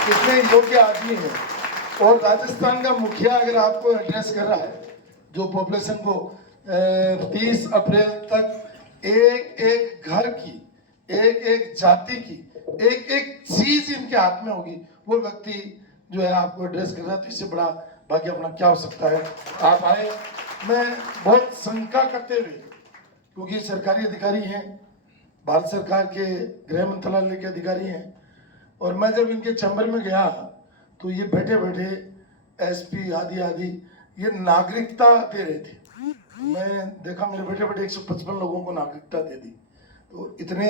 कितने योग्य आदमी हैं। और राजस्थान का मुखिया अगर आपको एड्रेस कर रहा है, जो पॉपुलेशन को 30 अप्रैल तक एक एक घर की, एक एक जाति की, एक एक चीज इनके हाथ में होगी, वो व्यक्ति जो है आपको एड्रेस कर रहा है, तो इससे बड़ा भाग्य अपना क्या हो सकता है। आप आए, मैं बहुत शंका करते हुए, क्योंकि सरकारी अधिकारी हैं, भारत सरकार के गृह मंत्रालय के अधिकारी हैं, और मैं जब इनके चैम्बर में गया तो ये बैठे बैठे एसपी आदि आदि ये नागरिकता दे रहे थे। मैं देखा मेरे बैठे बैठे 155 लोगों को नागरिकता दे दी। तो इतने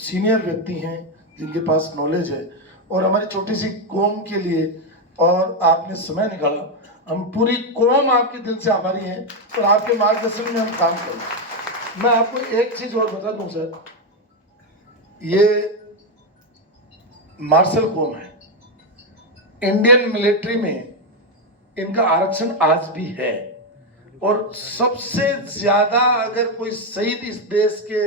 सीनियर व्यक्ति हैं जिनके पास नॉलेज है, और हमारी छोटी सी कौम के लिए और आपने समय निकाला, हम पूरी कौम आपके दिल से आभारी हैं, और आपके मार्गदर्शन में हम काम करें। मैं आपको एक चीज और बता दूं सर, ये मार्शल कौम है, इंडियन मिलिट्री में इनका आरक्षण आज भी है, और सबसे ज्यादा अगर कोई शहीद इस देश के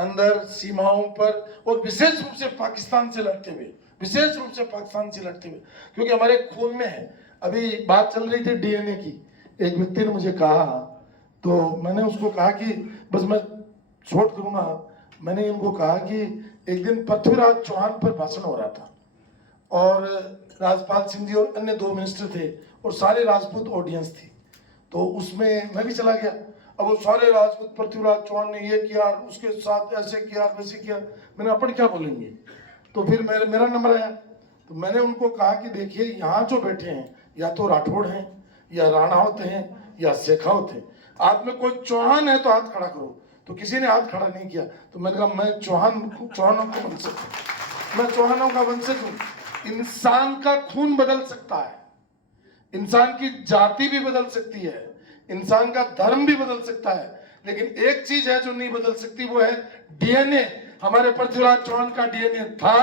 अंदर सीमाओं पर, और विशेष रूप से पाकिस्तान से लड़ते हुए, विशेष रूप से पाकिस्तान से लड़ते हुए, क्योंकि हमारे खून में है। अभी बात चल रही थी डीएनए की, एक व्यक्ति ने मुझे कहा, तो मैंने उसको कहा कि बस मैं छोड़ करूंगा। मैंने इनको कहा कि एक दिन पृथ्वीराज चौहान पर भाषण हो रहा था, और राजपाल सिंह जी और अन्य 2 मिनिस्टर थे, और सारे राजपूत ऑडियंस थी, तो उसमें मैं भी चला गया। अब वो सारे राजपूत, पृथ्वीराज चौहान ने ये किया, उसके साथ ऐसे किया, वैसे किया। मैंने अपन क्या बोलेंगे, तो फिर मेरा नंबर आया, तो मैंने उनको कहा कि देखिए यहाँ जो बैठे हैं या तो राठौड़ हैं, या राणावत हैं, या शेखावत हैं। आप में कोई चौहान है तो हाथ खड़ा करो, तो किसी ने हाथ खड़ा नहीं किया। तो मैंने कहा मैं चौहानों का वंशज हूँ, मैं चौहानों का वंशज हूँ। इंसान का खून बदल सकता है, इंसान की जाति भी बदल सकती है, इंसान का धर्म भी बदल सकता है, लेकिन एक चीज है जो नहीं बदल सकती, वो है डीएनए। हमारे पृथ्वीराज चौहान का डीएनए था,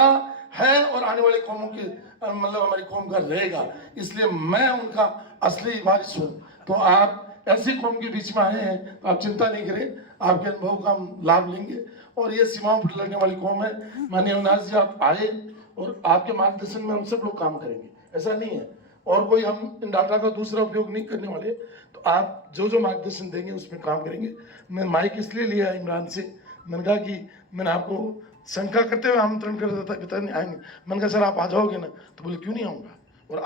है, और आने वाली कौमों की, मतलब हमारी कौम का रहेगा। इसलिए मैं उनका असली वारिस हूं। तो आप ऐसी कौम के बीच में आए हैं, तो आप चिंता नहीं करें, आपके अनुभव का हम लाभ लेंगे, और ये सीमाओं पर लड़ने वाली कौम है। माननीय अविनाश जी, आप आए, और आपके मार्गदर्शन में हम सब लोग काम करेंगे, ऐसा नहीं है, और कोई हम इन डाटा का दूसरा उपयोग नहीं करने वाले। तो आप जो जो मार्गदर्शन देंगे उसमें काम करेंगे। मैं माइक इसलिए लिया इमरान से, मैंने कहा कि मैंने आपको शंका करते हुए आमंत्रण कर देता, पिता नहीं आएंगे, मैंने कहा सर आप आ जाओगे ना, तो बोले क्यों नहीं आऊँगा, और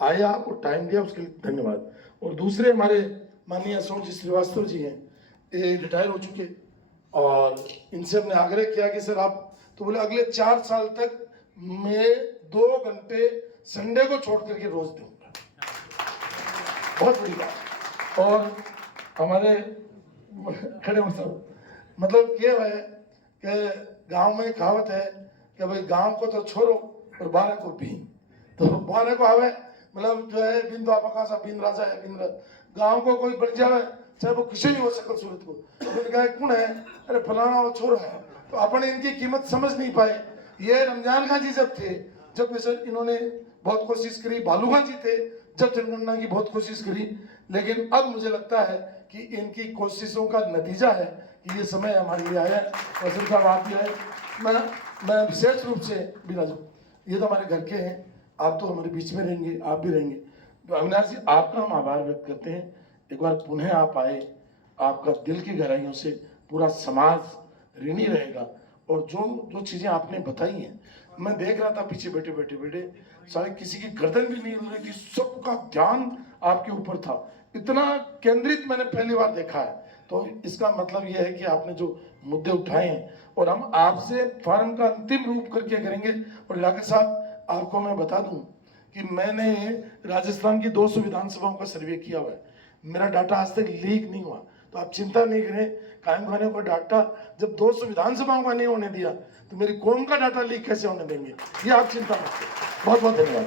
आया आपको टाइम दिया, उसके लिए धन्यवाद। और दूसरे हमारे माननीय अशोक जी श्रीवास्तव जी हैं, ये रिटायर हो चुके, और इनसे हमने आग्रह किया कि सर आप, तो बोले अगले 4 साल तक मैं 2 घंटे संडे को छोड़ करके रोज दूंगा। बहुत बड़ी बात। और हमारे खड़े मतलब ये है कि गांव में कहावत है कि भाई गांव को तो छोड़ो और 12 को बीन, तो 12 को आवे, मतलब जो है बिन द्वापका सा बिन राजा है बिन गांव को कोई बन जावे, चाहे वो किसी भी हो सकल सूरत को, तो उन्होंने कहा कौन है, अरे फलाना वो छोर है। तो अपन इनकी कीमत समझ नहीं पाए। ये रमजान खान जी जब थे, जब सर इन्होंने बहुत कोशिश करी, बालू खान जी थे जब जनगणना की बहुत कोशिश करी, लेकिन अब मुझे लगता है कि इनकी कोशिशों का नतीजा है कि ये समय हमारे लिए आया है। वसीम साहब आप भी आए, मैं विशेष रूप से बिराजू, ये तो हमारे घर के हैं, आप तो हमारे बीच में रहेंगे, आप भी रहेंगे। तो अविनाश जी आपका हम आभार व्यक्त करते हैं, एक बार पुनः आप आए, आपका दिल की गहराइयों से पूरा समाज ऋणी रहेगा। और जो चीजें आपने बताई हैं, मैं देख रहा था पीछे बैठे सारे किसी की गर्दन भी नहीं हिल रही थी, सबका ध्यान आपके ऊपर था, इतना केंद्रित मैंने पहली बार देखा है। तो इसका मतलब यह है कि आपने जो मुद्दे उठाए हैं, और हम आपसे फॉर्म का अंतिम रूप करके करेंगे। और लाकर साहब आपको मैं बता दूं कि मैंने राजस्थान की 200 विधानसभाओं का सर्वे किया हुआ है, मेरा डाटा आज तक लीक नहीं हुआ। तो आप चिंता नहीं करें, कायम खाने को डाटा जब 200 विधानसभाओं का नहीं होने दिया, तो मेरी कौम का डाटा लीक कैसे होने देंगे, ये आप चिंता मत करें। बहुत बहुत धन्यवाद।